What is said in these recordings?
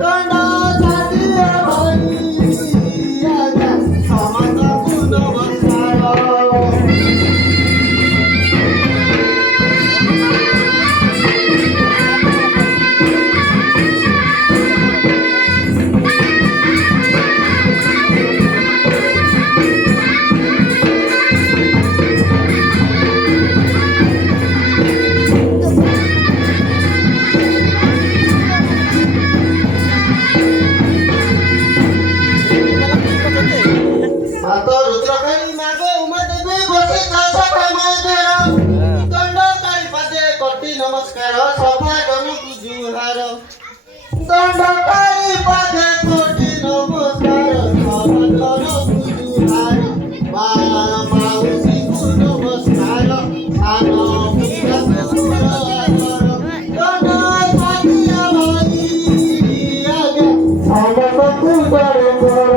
ଦଣ୍ଡ ଜାତିର ଭାଇ ଆଜ୍ଞା ସମସ୍ତଙ୍କୁ ନମସ୍କାର। ମାତ ରୁଦ୍ରକାଳୀ ମାଗ ଉମା ଦେବୀ ବସେ ଚାଷ କାମଦେର ଦଣ୍ଡ କାଳୀ ପାଦେ କୋଟି ନମସ୍କାର ସଭା ଜନକୁ ଜୁହାର। ଦଣ୍ଡ କାଳୀ ପାଦେ କୋଟି ନମସ୍କାର ସଭା ଜନକୁ ଜୁହାର। ମା ମାଉସୀକୁ ନମସ୍କାର ସାନ ପିଲାକୁ ଆଦର। ଦଣ୍ଡ ଜାତିର ଭାଇ ଆଜ୍ଞା ସମସ୍ତଙ୍କୁ ବଡ଼ କର।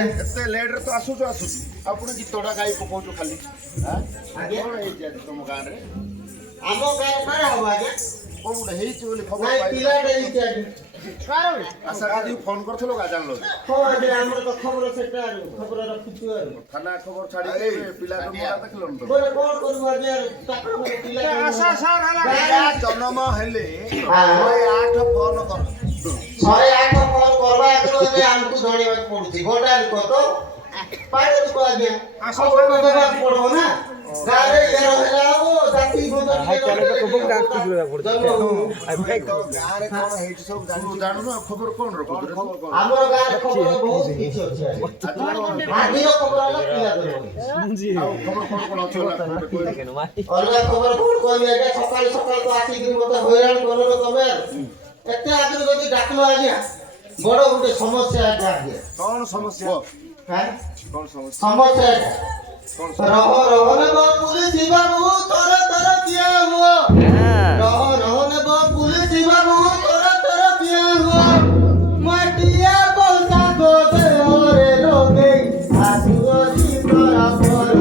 ଏତେ ଲେଟ୍ରେ ତ ଆସୁଛୁ ଆପଣ ଗୀତଟା ଗାଇ ପକାଉଛୁ ଖାଲି ଆଜ୍ଞା କ'ଣ ହେଇଛି ଆଜି ତମ ଗାଁରେ? ଆମ ଗାଁରେ କାଣା ହବ ଆଜ୍ଞା? କ'ଣ ଗୋଟେ ହେଇଛି ବୋଲି ଖବର ନାଇଁ ପାଇଲି। ପିଲାଟେ ହେଇଛି ଆଜ୍ଞା। ଆଶା ଦିଦି ଫୋନ୍ କରିଥିଲ ଗା ଜାଣିଲ? ହଁ ଆଜ୍ଞା ଆମର ତ ଖବର ସେଟା ଖବର ରଖିଛୁ ଆଉ। ଥାନା ଖବର ଛାଡ଼ି ପିଲାର ମୁହଁଟା ଦେଖିଲନି ତ? ବୋଲେ କ'ଣ କରିବୁ ଆଜ୍ଞା ତାଙ୍କର ପିଲା ଜନ୍ମ ହେଲେ 108 ଫୋନ୍ କର। 108 ଫୋନ୍ କରିବା ଆଗରୁ ଏବେ ଆମକୁ ଜଣେଇବାକୁ ପଡୁଛି ଗୋଟା ଲୋକ ତ ପାଣି ଲୋକ ଆଜ୍ଞା ଖବର ଦେବାକୁ ପଡିବ ନା। ଗାଁରେ ଇଏ ରହିଲା ଆଉ ଜାତି ଗାଁରେ କ'ଣ ହେଇଛି ସବୁ ଜାଣୁନ ଖବର କ'ଣ ରଖୁଛୁ? ଆମର ଗାଁରେ ଖବର ବହୁତ କିଛି ଅଛି ଆଜିର ଖବର ହେଲା ପିଲା ଧରିବ। ଆଉ ଖବର କ'ଣ କ'ଣ ଅଛି? ଅଲଗା ଖବର କ'ଣ କହିବି ଆଜ୍ଞା ସକାଳୁ ସକାଳୁ ତ ଆସିକି ମତେ ହଇରାଣ କଲ ତମେ ଏତେ ଆଗରୁ ଯଦି ଡାକିଲ ଆଜ୍ଞା ବଡ ଗୋଟେ ସମସ୍ୟା ଆଜ୍ଞା କ'ଣ ସମସ୍ୟା? କ'ଣ ସମସ୍ୟା? ସମସ୍ୟା ରହ ରହ ନେବ ପୁଲିସ ବାବୁ ତର ତର କିଏ ହୁଅ ରହ ରହ ନେବ ପୁଲିସ ବାବୁ ତର ତର କିଏ ହୁଅ ମାଟିଆ ପୋଷାକ ଦେହରେ ଲଗେଇ ଆସୁଅଛି ତର ପର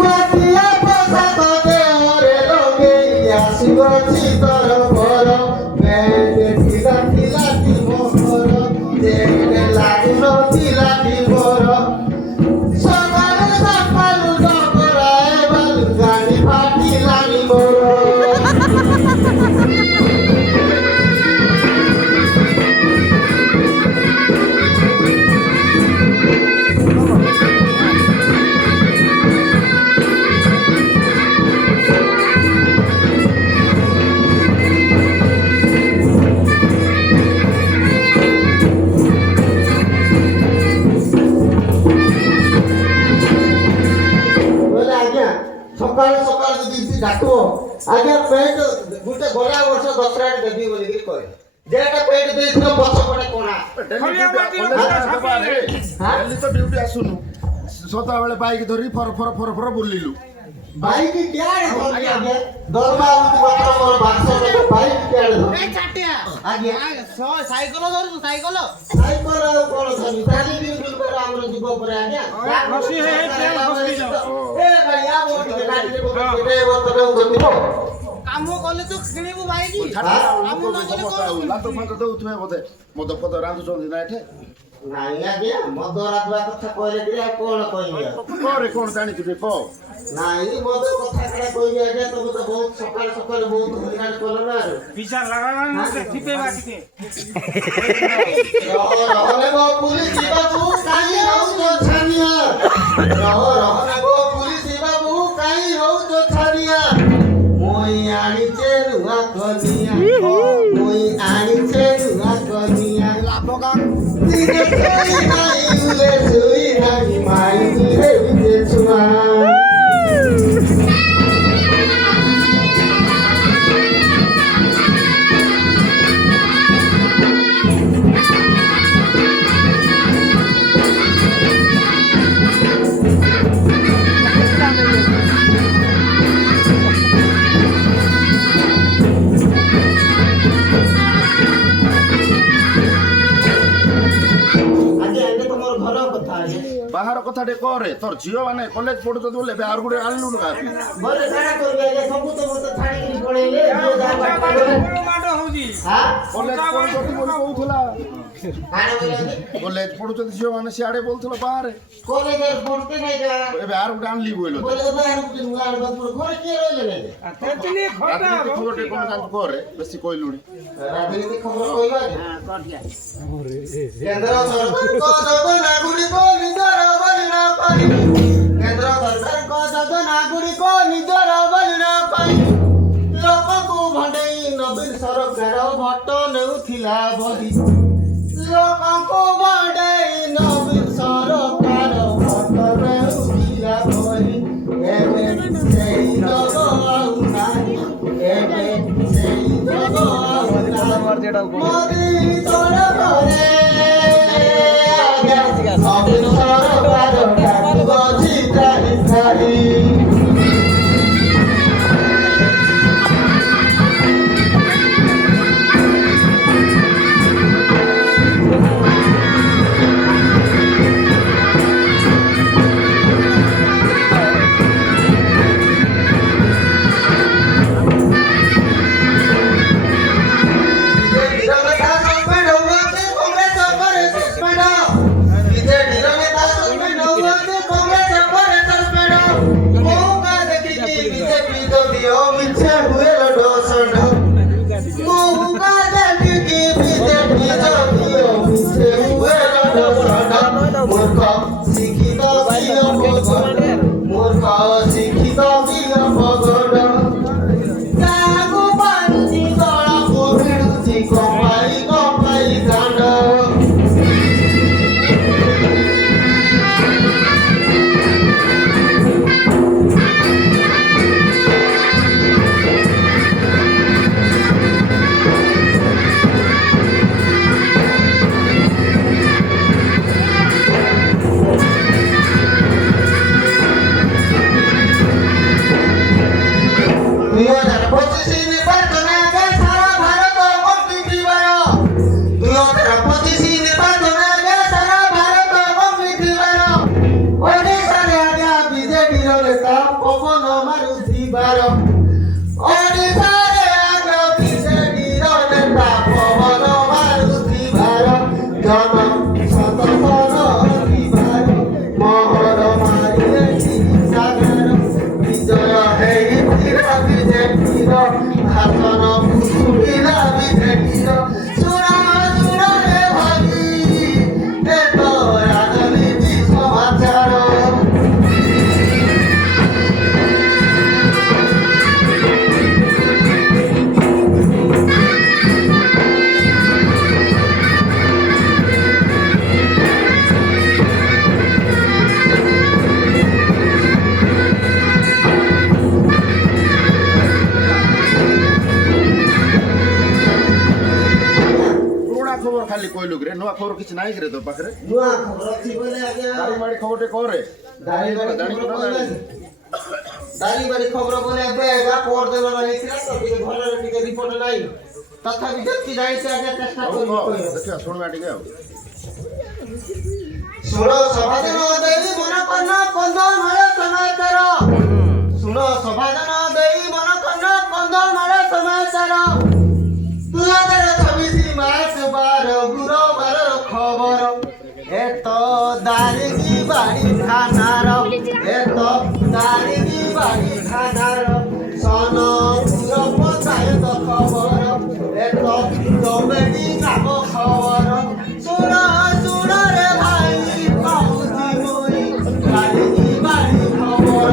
ମାଟିଆ ପୋଷାକ ଦେହରେ ଲଗେଇ ଆସୁଅଛି ତର ପର ଥିଲା ଥିଲା ମୋର ଯେତେ ଲାଗୁନଥିଲା ମୋର ସକାଳୁ ସକାଳୁ ଡକରାଏ ବାଲୁ ଗାଡ଼ି ଫାଟିଲାଣି ମୋର। ସକାଳୁ ସକାଳୁ ଯଦି ଡାକିବ ଆଜ୍ଞା ପେଣ୍ଟ ଗୋଟେ ଗଲା ବର୍ଷ ଦଶହରାରେ ଦେବି ବୋଲିକି କହେ ଯେଟା ପେଣ୍ଟ ଦେଇଥିଲ ପଛପଟେ କଣା ତ ଡ୍ୟୁଟି ଆସୁନୁ ସଦାବେଳେ ବାଇକ୍ ଧରି ଫର ଫର ଫର ଫର ବୁଲିଲୁ ବାଇକ୍ କିଆଡେ ଧରି ଆଜ୍ଞା ଦରମା ହଉଛି ମାତ୍ର ମୋର 500 ବାଇକ୍ କିଆଡେ ଧରି ଆଜ୍ଞା ସାଇକେଲ ଧରୁଛୁ ସାଇକେଲ ସାଇକେଲ ଆଉ କଣ ଧରି ତାହେଲେ ବି ଆମର ଯିବ ପରେ ଆଜ୍ଞା ବସି ହେ ବସି ଯାଅ ଏ ଭାଇ ଆ ମୋ ଟିକେ ଗାଡ଼ିରେ ଗୋଟେ ବର୍ଷ ଦଉଥିବ କାମ କଲେ ତ କିଣିବୁ ବାଇକି ଲାତ ଫାତ ଦଉଥିବେ ବୋଧେ ମଦ ଫଦ ରାନ୍ଧୁଛନ୍ତି ନା ଏଠେ ନାଇଁ ଆଜ୍ଞା ମଦ ରାଧୁଆ କଥା କହିଲେ ଟିକେ ଆଉ କଣ କହିବି ଆଉ କରେ କଣ ଜାଣିଛୁ ଟିକେ କହ ନାଇଁ ମଦ କଥା କଣ କହିବି ଆଜ୍ଞା ତମେ ତ ବହୁତ ସକାଳେ ସକାଳେ ବହୁତ ହଇରାଣ କଲ ନା ବିଚାର ଲଗାନା ନା ଠିପେଇବା ଟିକେ ରହରେ ମୋ ପୁଲିସ ବାବୁ କାହିଁ ହଉଛ ଛାନିଆ ରହରେ ମୋ ପୁଲିସ ବାବୁ କାହିଁ ହଉଛ ଛାନିଆ ମୁଇଁ ଆଣିଛେ ନୂଆ କନିଆ ମୁଇଁ ଆଣିଛେ ନୂଆ କନିଆ ଲାଭ କା ଦିନେ ଶୋଇ ନାହିଁ ଉଲେ ଶୋଇ ନାହିଁ ମାଇ ଦିରେ ବିଜେ ଛୁଆ ଆଜ୍ଞା ଏବେ ତମର ଘର କଥା ଆଜ୍ଞା ବାହାର କଥା ଟିକେ କରେ ତୋର ଝିଅ ମାନେ କଲେଜ ପଢୁଛନ୍ତି ବୋଲେ ବାହାର ଗୋଟେ ଆଣିଲୁନୁ କାହାକୁ ବୋଲେ କାଣା କରିବି ଆଜ୍ଞା ସବୁ ତ ମତେ ଛାଡ଼ିକିରି ପଳେଇଲେ ଝିଅ ଯାହା ବାଟ ଗଲେ ମାଡ଼ ହଉଛି ହାଁ କଲେଜ ପଢୁଛନ୍ତି ବୋଲି କହୁଥିଲା କାଣା ବୋଲେ କଲେଜ ପଢୁଛନ୍ତି ଝିଅ ମାନେ ସିଆଡେ ବୋଲୁଥିଲା ବାହାରେ କଲେଜରେ ପଢତେ ନାଇଁ ଯା ଏବେ ଆର ଗୋଟେ ଆଣିଲି ବୋଇଲ ବୋଲେ ବାହାର ଗୋଟେ ନୂଆ ଆଣିବାକୁ ପଡିବ ଘରେ କିଏ ରହିଲେ ନାଇଁ ତେତିନି ଖଟା ରାଜନୀତି ଖବର ଟିକେ କଣ ଜାଣିଛୁ କରେ ବେଶୀ କହିଲୁଣି ରାଜନୀତି ଖବର କହିବା କେନ୍ଦ୍ର ସରକାରଙ୍କ ଯୋଜନା ଗୁଡ଼ିକ ନିଜର ବଳିଣ ପାଇଁ କେନ୍ଦ୍ର ସରକାରଙ୍କ ଯୋଜନା ଗୁଡ଼ିକ ନିଜର ବଳିଣ ପାଇଁ ଲୋକଙ୍କୁ ଭଣ୍ଡେଇ ନବୀନ ସରକାର ଭୋଟ ନେଉଥିଲା ବହି ଲୋକଙ୍କୁ ଭଣ୍ଡେଇ ନବୀନ ସରକାର ଭୋଟ ନେଉଥିଲା ବହି ଏବେ ସେଇ ଯୋଗ ଆଉ ନାହିଁ ଏବେ ସେଇ ଯୋଗ ଆଉ ନାହିଁ ମୋଦି ତରଫରେ ଆଜ୍ଞା ନବୀନ ସରକାର ବସି ତ୍ରାହି ତ୍ରାହି শিক্ষিত বিগড় কাহাକୁ ପାରୁଛି ତଳକୁ ଭିଡୁଛି କମାଇ କମାଇ କାଣ୍ଡ ଖାଲି କହିଲୁ କିରେ ନୂଆ ଖବର କିଛି ନାହିଁ କିରେ ତୋ ପାଖରେ ନୂଆ ଖବର ଅଛି ବୋଲେ ଆଜ୍ଞା ଦାରିମାଡ଼ି ଖବର ଟିକେ କରେ ଦାରିମାଡ଼ି ଖବର ବୋଲେ ଏବେ ଏକା ପରଦିନ ରହିଥିଲା ତ ଟିକେ ଭଲରେ ଟିକେ ରିପୋର୍ଟ ନାହିଁ ତଥାପି ଯେତିକି ଜାଣିଛି ଆଜ୍ଞା ଚେଷ୍ଟା କରିବି ଦେଖିବା ଶୁଣିବା ଟିକେ ଆଉ ଷୋଳ ସଭାଦିନ দারিগি বাড়ি খানার এত দারিগি বাড়ি খানার সন পুর পঞ্চায়েত খবর এত কমেডি গ্রাম খবর শুণ শুণ রে ভাই পাউছি মুই দারিগি বাড়ি খবর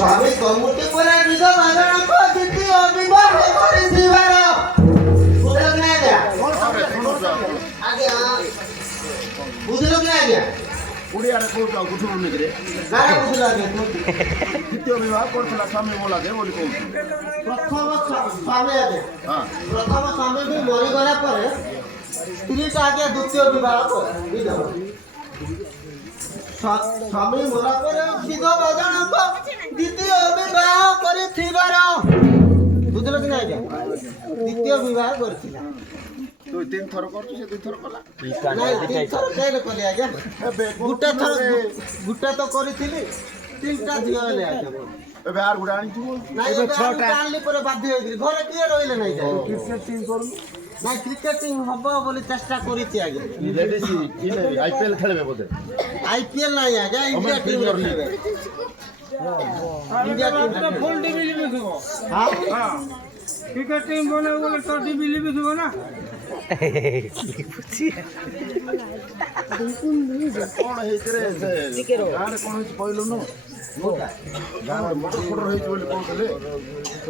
স্বামী কমুটি করে বিধবা জনক দ্বিতীয় বিবাহ করিଥିବାର ବୁଝିଲ କି ନାଇଁ ଆଜ୍ଞା ବୁଝିଲ କି ଆଜ୍ଞା ଓଡ଼ିଆରେ କହୁଛ ବୁଝୁନି କିରେ କାଣା ବୁଝିଲ ଆଜ୍ଞା ଦ୍ୱିତୀୟ ବିବାହ କରୁଥିଲା ସ୍ୱାମୀ ମଲାକେ ବୋଲି କହୁଛୁ ପ୍ରଥମ ସ୍ୱାମୀ ଆଜ୍ଞା ହଁ ପ୍ରଥମ ସ୍ୱାମୀ ବି ମରିଗଲା ପରେ ସ୍ତ୍ରୀଟା ଆଜ୍ଞା ଦ୍ୱିତୀୟ ବିବାହ କରେ ବିଧବା ସ୍ୱାମୀ ମଲା ପରେ ବିଧବା ଜଣକ ଦ୍ୱିତୀୟ ବିବାହ କରିଥିବାର ବୁଝିଲ କି ନାଇଁ ଆଜ୍ଞା ଦ୍ୱିତୀୟ ବିବାହ କରିଥିଲା তুই 3 ଥର କରୁଛୁ ସେ 2 ଥର କଲା ନାଇଁ 3 ଥର କେବେ କଲି ଆଜ୍ଞା ଏବେ ଗୋଟେ ଥର ଗୋଟେ ତ କରିଥିଲି 3ଟା ଝିଅ ହେଲେ ଆଜ୍ଞା ଏବେ ଆର ଗୁଡ଼ା ଆଣିଛୁ ନାଇଁ ଏବେ 6ଟା ଆଣିଲି ପରେ ବାଧ୍ୟ ହେଇକିରି ଘରେ କିଏ ରହିଲେ ନାଇଁ କ୍ରିକେଟ ଟିମ୍ କରୁନୁ ନାଇଁ କ୍ରିକେଟିଂ ହବ ବୋଲି ଚେଷ୍ଟା କରିଛି ଆଜ୍ଞା ଲେଡିସ୍ ଆଇପିଏଲ୍ ଖେଳିବେ ବୋଧେ ଆଇପିଏଲ୍ ନାଇଁ ଆଜ୍ଞା ଇଣ୍ଡିଆ ଟିମ୍ ଖେଳିବେ ଇଣ୍ଡିଆ ଟିମ୍ ଫୁଲ୍ ଟିଭି ଲିମିଥିବ ହଁ ହଁ କ୍ରିକେଟ ଟିମ୍ ବନେଇବ ବୋଲେ ତ ଟିଭି ଲିମିଥିବ ନା କ'ଣ ହେଇଥିରେ ସେ ଗାଁରେ କ'ଣ ହେଇଛି କହିଲୁନୁ ଗାଁରେ ମଟର ଫଟର ହେଇଛି ବୋଲି କହୁଥିଲେ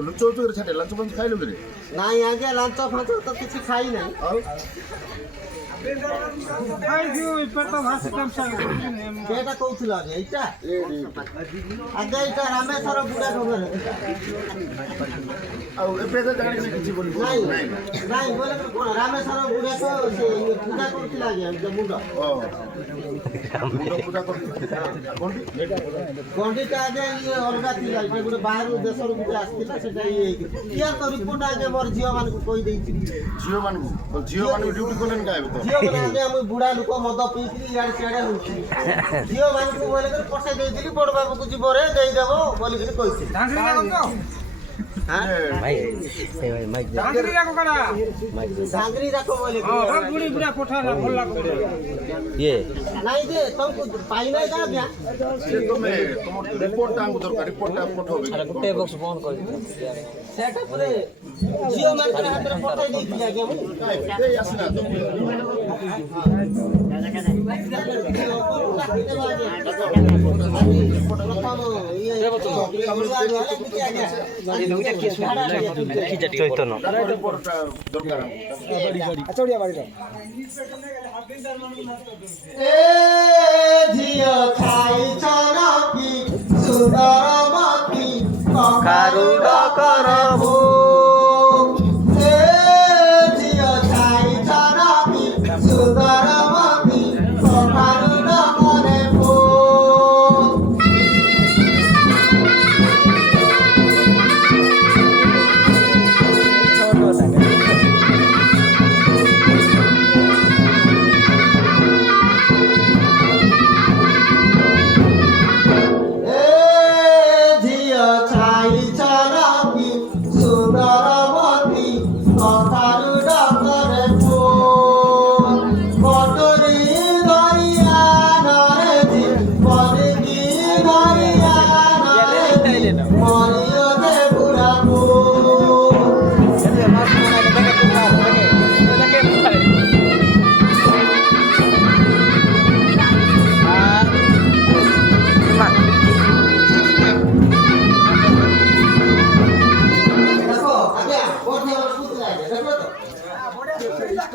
ଲୁଚଉଛୁ କିରେ ଛାଟେ ଲାଞ୍ଚ ଫାଞ୍ଚ ଖାଇଲୁ କିରେ ନାଇଁ ଆଜ୍ଞା ଲାଞ୍ଚ ଫାଞ୍ଚ ତ କିଛି ଖାଇ ନାହିଁ ଆଉ ଖାଇଥିବ ପେଟ ଭାସି ଟେନସନ୍ ସେଇଟା କହୁଥିଲ ଆଜ୍ଞା ଏଇଟା ଆଜ୍ଞା ଏଇଟା ରାମେଶ୍ୱର ବୁଢ଼ା ଖବର ଆଉ ଏବେ ତ ଜାଣିନି କିଛି ବୋଲି ନାଇଁ ନାଇଁ ବୋଲେ କ'ଣ ରାମେଶ୍ୱର ବୁଢ଼ା ତ ସେ ପୂଜା କରୁଥିଲା ଆଜ୍ଞା ମୁଣ୍ଡ ମୁଣ୍ଡ ପୂଜା କରୁଥିଲା ଗଣ୍ଡିଟା ଆଜ୍ଞା ଇଏ ଅଲଗା ଥିଲା ଏଇଟା ଗୋଟେ ବାହାରୁ ଦେଶରୁ ଗୋଟେ ଆସିଥିଲା ସେଟା ଇଏ ହେଇକି କିଏ ତ ରିପୋର୍ଟ ଆଜ୍ଞା ମୋର ଝିଅମାନଙ୍କୁ କହିଦେଇଛି ଝିଅମାନଙ୍କୁ ଡ୍ୟୁଟି କଲେନି କାହିଁକି ତ ଝିଅମାନେ ଆଜ୍ଞା ମୁଁ ବୁଢ଼ା ଲୋକ ମଦ ପିଇକିରି ଇଆଡ଼େ ସିଆଡ଼େ ହଉଛି ଝିଅମାନଙ୍କୁ ବୋଲିକରି ପଠେଇ ଦେଇଥିଲି ବଡ଼ ବାବୁକୁ ଯିବରେ ଦେଇଦେବ ବୋଲିକିରି କହିଥିଲି ଚାକିରି ଯାକ କରା ଝାଙ୍ଗରି ଯାକ ବୋଲି ବୁଢ଼ୀ ବୁଢ଼ା ପଠାଲା ଭଲ ଲାଗୁଛି ନାଇଁ ଯେ ତମକୁ ପାଇନାଇ କା ଆଜ୍ଞା ସେ ତମେ ତମର ରିପୋର୍ଟଟା ଆମକୁ ଦରକାର ରିପୋର୍ଟଟା ପଠାବେ ଗୋଟେ ବକ୍ସ ବନ୍ଦ କରି ସେଟା ପରେ ଝିଅମାନଙ୍କ ହାତରେ ପଠେଇ ଦେଇଥିଲି ଆଜ୍ଞା ମୁଁ କେହି ଆସିନାହାନ୍ତି ଚୈତନ୍ୟ ରିପୋର୍ଟଟା ଦରକାର ଏ ଝିଅ ଖାଇଛ କି ସୁନ୍ଦର ମତି କଖାରୁ ଡକରବୁ ଏ ଝିଅ ଖାଇଛ କି ସୁନ୍ଦର ମତି କଖାରୁ ଡକରବୁ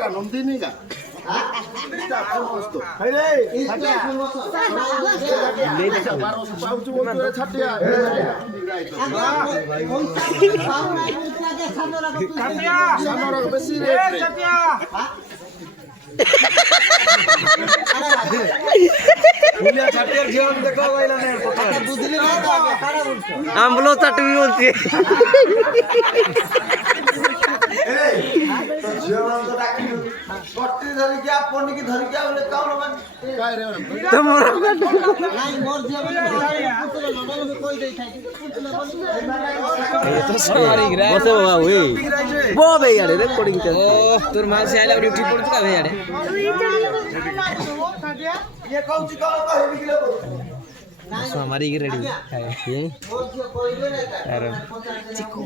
नंदिनी का বুঝলি না তো কারা বলছো আমগুলো চাটবি বলছি তোমার নাই মোর ঝিও বলে পুতুলে লড়াই কই দেই থাকি পুতুলে বলি বসে বাবা ওই ববে ইয়ারে রে কোডিং তে ও তোর মাউসি আইলা ডিউটি পড়তে কা ইয়ারে ये कौन सी कौन का हेवी किलो সো আমারি কি রেডি হ্যাঁ मोर ঝিও কইলে না আরে চিকু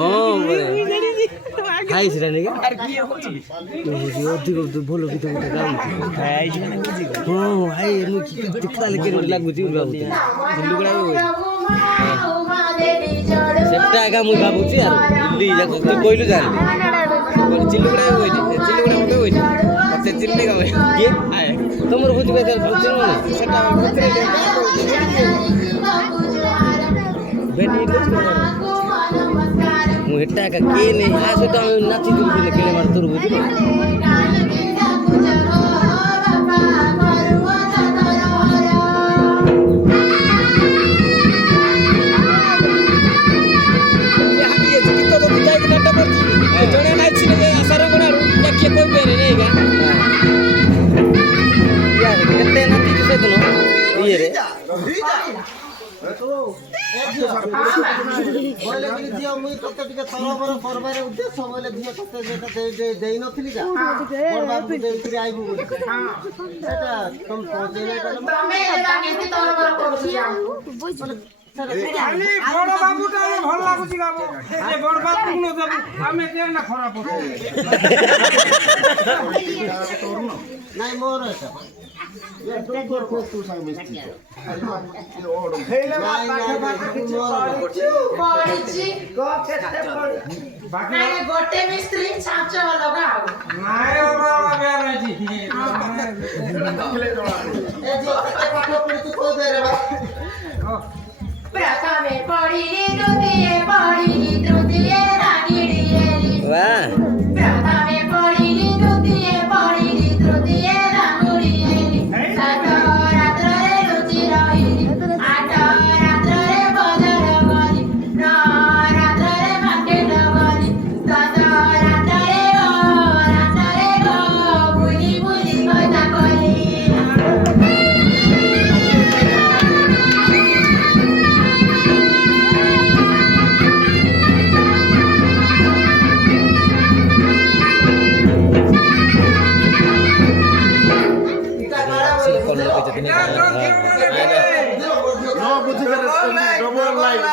ও বলে খাই সেটা নাকি আর কি হচ্ছে অধিক ভালো কি তুমি গাও খাই না বুঝি ও হাই মু কি দেখলা লাগে লাগুছি বাবু দিলুগড়া ওই সেটা আগা মু ভাবুছি আর দিল্লি যাক তুই কইলু জানি চিল্লুগড়া ওই চিল্লুগড়া মতে ওই আচ্ছা চিল্লি গাও কি আয় তোমার বুঝি বেদার বুঝি না সেটা বুঝতে বেনি ମୁଁ ହେଟା ଏକା କିଏ ନେଇ ଆ ସହିତ ଆମେ ନାଚିଥିଲୁ ପିଲେ କେଳେ ମାର ତୋର ବୁଝିଲୁ ଜଣେ ନାଚିଲେ ଯେ ଆଶାର ଗଣାରୁ କିଏ କହିପାରିବେ ରେ ଏକା କେତେ ନାଚିଛୁ ସେଦିନ ଇଏରେ बोले कि जियो मुई तते टिके थरबर करबारे उद्देश्य बोले जियो तते जेटा देई नथिली का बरबाद देई कि आइबु बोली सेटा तुम पहुंचे ना तमे एटा केति तरबर करछि खाली बड़ बाबूटा ଭଲ ଲାଗୁଛି ବାବୁ ଏ ବଡ଼ ବାବୁ ଗୁଣ ଦେବୁ ଆମେ କେନ ଖରାପ नहीं मोर एटा ପଡିଛି ମାନେ ଗୋଟେ ମିସ୍ତ୍ରୀ ଛାଞ୍ଚ ଲଗାଉ ନାଇଁ ଓରା ବାବା ରହିଛି ए जो तते पाठ पढ़ी तू कोई बेरे बा प्रथमे पढिली तृतीये रागिडिए वाह प्रथमे पढिली तृतीये रागुडिए सात रात्रे रुचि रहिली आठ रात्रे बजार गली नौ रात्रे मार्केट गली दस रात्रे बुली बुली मजा कली No बुझी करे डबल लाइट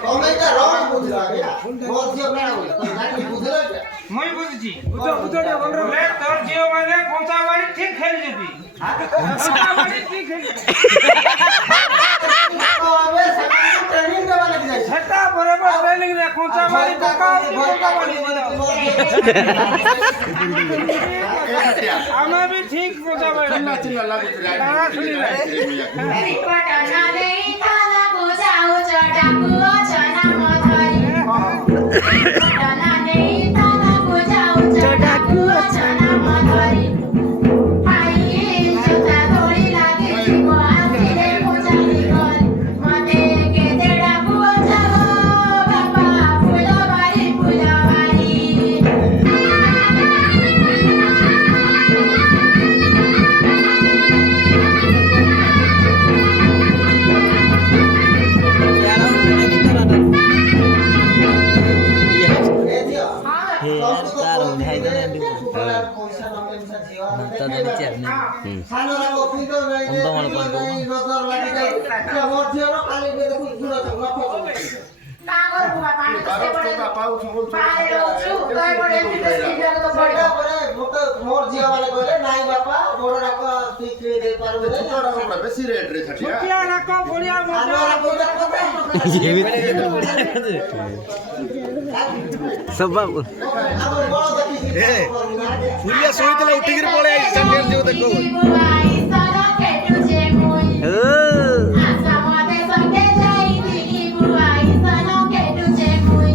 तमे का रंग बुझला गया मोर जियो ना बोले तुम जानी बुझला क्या মই বুঝছি বুঝড়ে বলরে লে তোর জিও মানে কোনটা বাড়ি ঠিক খেল যেবি কোনটা বাড়ি ঠিক খেল अबे ट्रेनिंग देवा लगी जाय সেটা বরাবর ট্রেনিং রে কোনটা বাড়ি টাকা কোনটা বাড়ি আমি भी ठीक কোনটা বাড়ি चिल्ला लागू শুনি রে पटना देई थाना बुझाउ चटाकु छना मधरी पटना देई थाना बुझाउ चटाकु छना मधरी आइए जोता थोड़ी लागे को आसिले पुजारी गल मते के देडा बुझाओ बाबा फुलबारी ए जियो हे तार भाई पैसा न जियो तो देख आपने खाना ला कॉफी तो नहीं नजर लगी जाय मोर जियो रो खाली बे देखु जुड़ा छ कागर बुआ पानी कसे पड़े पाऊ छो पानी रोचु कई बड़े इंटरेस्टिंग जगह तो पड़े मोर झियो वाले कहले नाई बापा बड़रा को ठीक दे पारबे छोटा बेसी रेट रे छटिया क्या रखो बढ़िया सब बाबू फुलिया सोईतला उठिगिर पळे आई चंदेर जो देखो बुआई सारा केटु जे मोई ओ आसा मते संगे जाई दिली बुआई सारा केटु जे मोई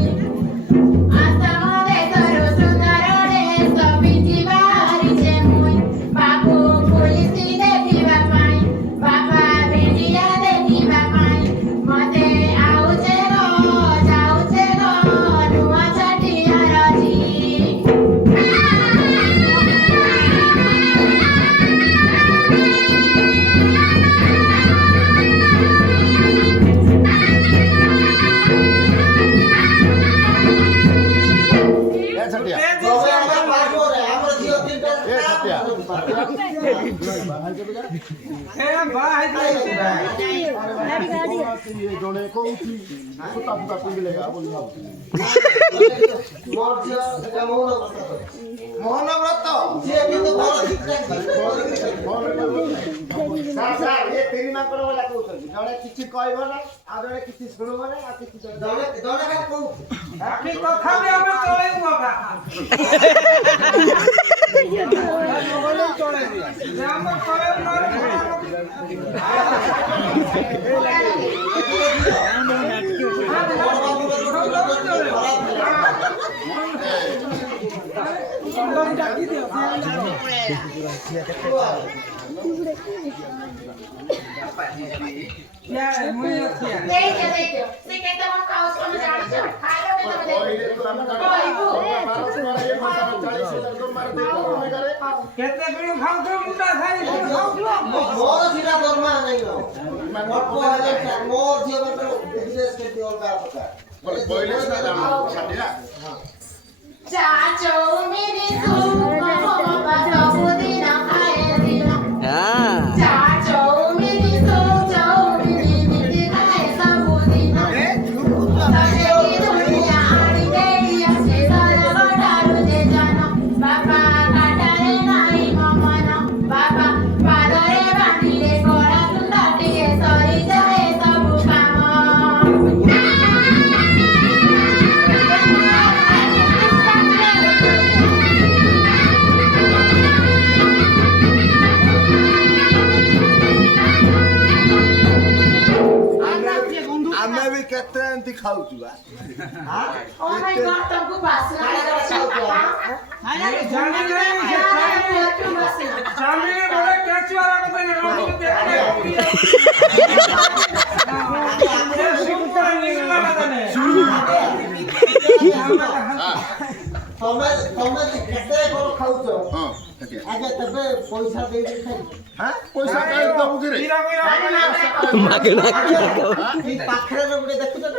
ଜଣେ କହୁଛି ସୂତା ଫୁତା ପିନ୍ଧିଲେ ବୋଲି ଭାବୁଛି ମୋର ଝିଅ ସେଟା ମୋହନ ବ୍ରତ ସିଏ କିନ୍ତୁ ଭଲ ସାର୍ ଏ ତିନି ମାଙ୍କଡ ଭଳିଆ କହୁଛନ୍ତି ଜଣେ କିଛି କହିବ ନା ଆଉ ଜଣେ କିଛି ଶୁଣିବ ନା ଆଉ କିଛି ଜଣେ ଜଣେ କାହା କହୁ ବାକି ତଥାପି ଆମେ ଚଳେଇବୁ ବାବା ଯେ ଆମେ ଚଳେଇବୁ देखियो से केते मन खाओ कोन जान छ खाइलो के କେତେ ପିଣି ଖାଉଛ ମୁଣ୍ଡା ଖାଇ ମୋର ସିଧା ଦରମା ନାହିଁ ମୋର ଝିଅ ବିଜନେସ କେତେ ଅଲଗା ପ୍ରକାର चा चौमिनी बाबा सबुदिन खाए दिन चा चौमिनी मिठी खाए सबुदिन सबेकी दुनिया आड़ी देई आसे सारा बटारू जे जान बाबा काटारे नाही ममन बाबा पादरे बांधिले कोड़ा सुंदरटिए सरी जाए सबु काम ଆମେ ବି କେତେ ଏମିତି ଖାଉଛୁ ବା Oh my God, तुमको पास ଚାଲିଲେ ବଳେ କେଚୁଆରା କଥା ତମେ ତମେ କେତେ କଣ ଖାଉଛ ହଁ ଆଜ୍ଞା ତେବେ ପଇସା ଦେଇକି ଖାଇ ପଇସା କାହିଁ ଦବୁ କିରେ ମାଗଣା ଏ ପାଖରେ ଗୋଟେ ଦେଖୁଛ ନା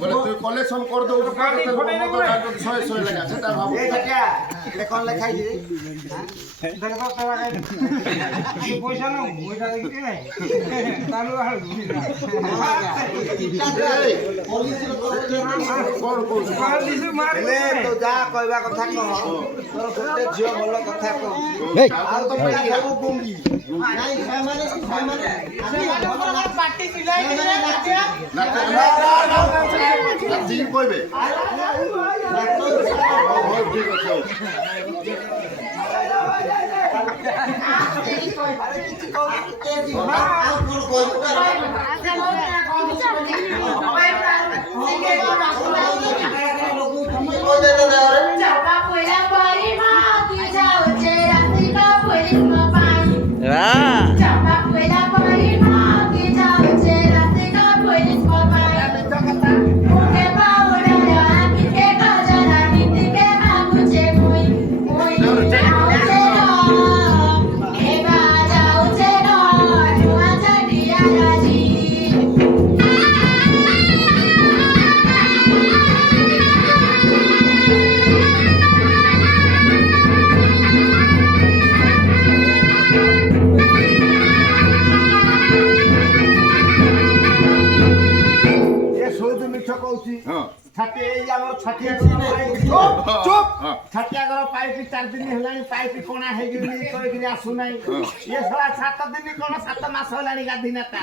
ବୋଲେ ତୁ କଲେକ୍ସନ କରିଦଉଛୁ ଶହେ ଶହେ ଲେଖା ସେଟା ଭାବୁ କଣ ଲେଖା ହେଇଛି ପଇସା ନଉ ପଇସା ଦେଇକି ନାହିଁ ଚାଲୁ କଣ କହୁଛୁ ତ ଯାହା କହିବା କଥା କହ ତୋର ଗୋଟେ ଝିଅ ଭଲ କଥା କହୁଛି ଆଉ ତମ ସବୁ ଗୁଙ୍ଗି ନାଇଁ ସେମାନେ ପାଟି ଚିଲାଇ ନାଚିକି କହିବେ ହଉ ଠିକ ଅଛି चपा पुला परी मागी जाऊचे रात्रिका पुलिस मपाई चपा पुला परी मागी जाऊचे रात्रिका पुलिस मपाई मुके पावडा किके काजला किके मागुचे मुई जाऊचे एबा जाऊचे जुआ चटिया राजी ହଁ ଛାଟିଆ ଘର ପାଇପ୍ 4 ଦିନ ହେଲାଣି ପାଇପ୍ କଣା ହେଇକିରି କହିକିରି ଆସୁନାହିଁ ଇଏ ଶଳା 7 ଦିନ କଣ 7 ମାସ ହେଲାଣି ଗାଧି ନେତା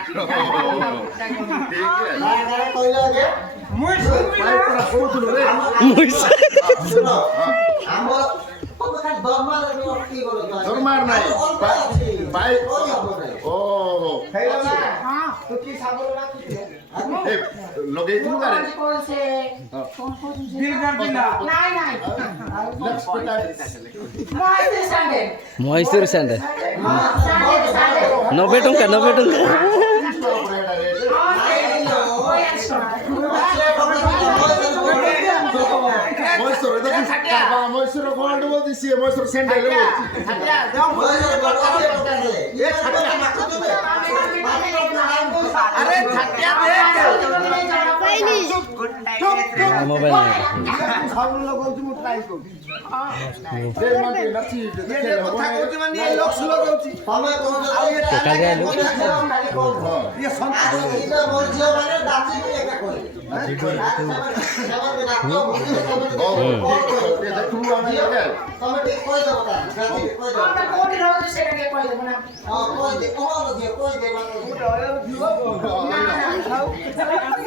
ଦରମାର ନାହିଁ ଓହୋ ତୁ କି ସାବୁନ ରାଖୁଛୁ ଲଗେଇଥିଲୁ ଗାରେ कौन से ଦିଲ कर दिला नहीं नहीं ମହୀଶୂର ସାଣ୍ଡେ साढ़े 90 ଟଙ୍କା 90 ଟଙ୍କା ମହେଶ୍ୱର ଗୋଲ୍ଡ ବୋଧି ସିଏ ମହେଶ୍ୱର ସେଣ୍ଡେଲ ଆରେ ଛାଟିଆ ମୋବାଇଲ ସାବୁନ ଲଗାଉଛି ମୁଁ ଟ୍ରାଏ କରୁଛି ସେ ମାଟି ନାଚି ଦେଖେଇଲେ ହବ କଥା ନାହିଁ। କହୁଛି ମାନେ ଇଏ ଲକ୍ସ ଲଗାଉଛି ତମେ କହୁଛ ଟୋଟାଲି ଆଲୁ। ଇଏ ସନ୍ତାନ ଏଇଟା ମୋ ଝିଅ ମାନେ ନାଚିକି ଏକା କହିବେ। ଦେଖିବୁ ଆମେ ଲଗାଏ। ତମେ ଟିକେ କହିଦବ ତାହେଲେ, ନାଚିକି କହିଦବ। ଆମେ କୋଉଠି ରହୁଛୁ ସେଇଟା ଟିକେ କହିଦେବ ନା ହଁ, କହିଦେ, କଣ ଝିଅ କହିଦେବ।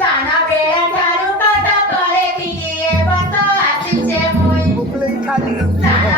ସାନ ବେଳାଠାରୁ କଥା କରେ କିଏ ବତ ଆସିଛେ ମୁଇଁ ମୁକୁଲେଇ ଖାଲି ସାନ